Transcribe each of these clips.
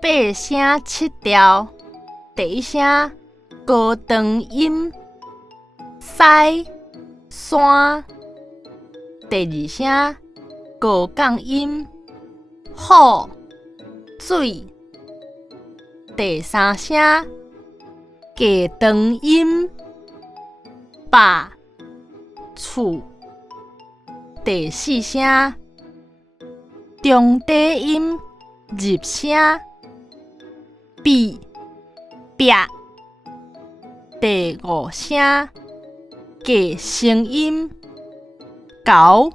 8声7调，第一声高长音，西山；第二声高降音，雨水；第三声低长音，爸厝；第四声中低音入声，比壁；第五声低声音，猴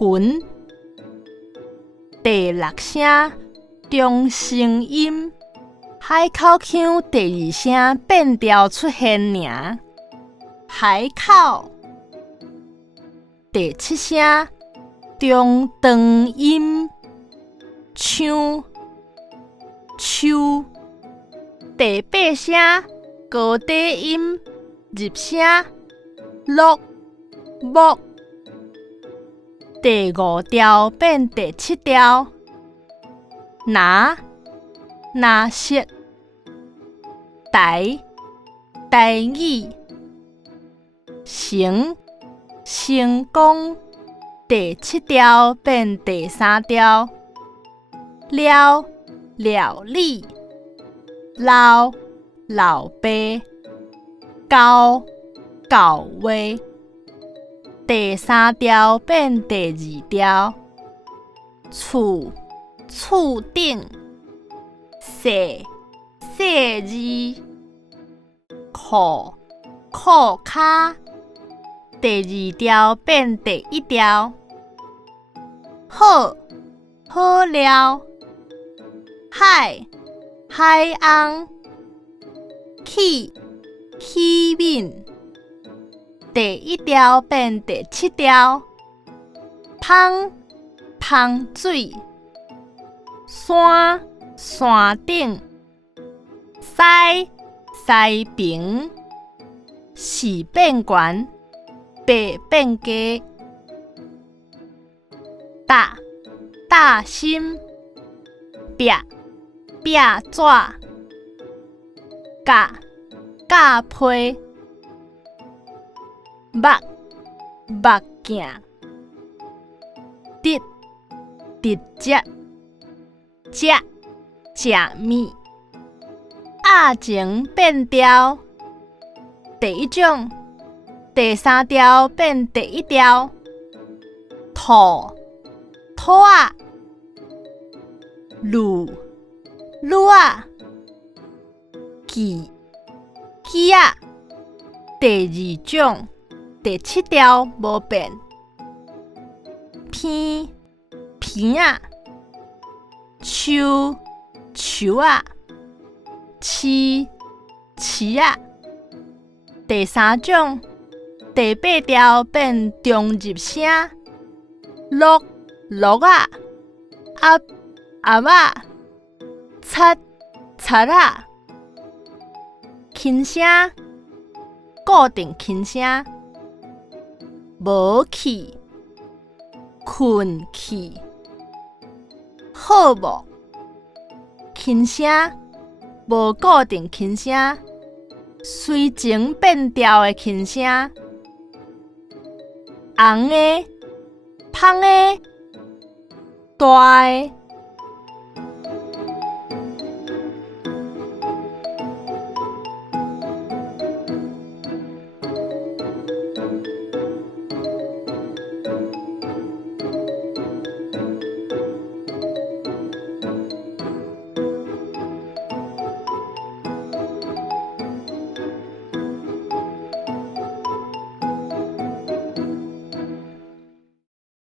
云；第六声中声音，海口腔第二声变调出现尔，海口；第七声中长音，唱秋；第八声高低音入声，落木；第五调变第七调，拿色；台语；成功。第七调变第三调，了理；老爸；到位。第三调变第二调，厝顶；细字；裤骹。第二调变第一调，好了；海翁；起敏。第一调变第七调，芳水；山顶；西平；四变悬，八变低；大心；壁纸；甲批；目镜；直接；食物。压前变调，第一种。第三调变第一调，土仔；女仔；鸡仔。第二种，第七调无变，片仔；树仔；饲仔。第三种，第八调变中入声，落仔；鸭仔；贼仔。轻声固定轻声，无去；困去；好无。轻声无固定轻声，随情变调的轻声。红的、芳的、大的、